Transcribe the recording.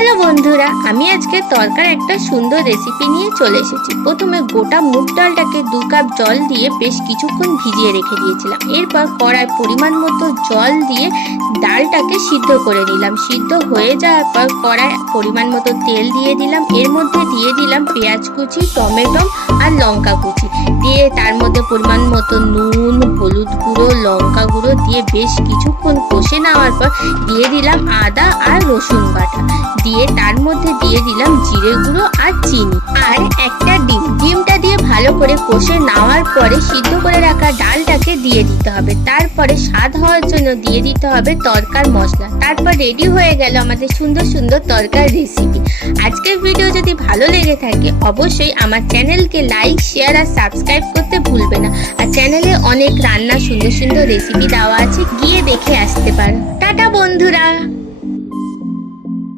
Hello বন্ধুরা, আমি আজকে তরকার একটা সুন্দর রেসিপি নিয়ে চলে এসেছি। প্রথমে গোটা মুগ ডালটাকে 2 কাপ জল দিয়ে বেশ কিছুক্ষণ ভিজিয়ে রেখে দিয়েছিলাম। এরপর কড়াই পরিমাণ মতো জল দিয়ে ডালটাকে সিদ্ধ করে নিলাম। সিদ্ধ হয়ে যাওয়ার পর কড়াই পরিমাণ মতো তেল দিয়ে দিলাম। এর মধ্যে দিয়ে দিলাম পেঁয়াজ কুচি, টমেটো আর লঙ্কা কুচি দিয়ে তার মধ্যে পরিমাণ মতো নুন, হলুদ গুঁড়ো, লঙ্কা গুঁড়ো দিয়ে বেশ কিছুক্ষণ কষে নেওয়ার পর দিয়ে দিলাম আদা আর রসুন বাটা, দিয়ে তার মধ্যে দিয়ে দিলাম জিরে গুঁড়ো আর চিনি আর একটা ডিমটা দিয়ে ভালো করে কষে নেওয়ার পরে সিদ্ধ করে রাখা ডালটাকে দিয়ে দিতে হবে। তারপরে স্বাদ হওয়ার জন্য দিয়ে দিতে হবে তরকার মশলা। তারপর রেডি হয়ে গেল আমাদের সুন্দর সুন্দর তরকার রেসিপি। আজকের ভিডিও যদি ভালো লেগে থাকে অবশ্যই আমার চ্যানেলকে লাইক, শেয়ার আর সাবস্ক্রাইব করতে ভুলবে না। আর চ্যানেলে অনেক রান্না সুন্দর সুন্দর রেসিপি দেওয়া আছে, গিয়ে দেখে আসতে পারো। টাটা বন্ধুরা।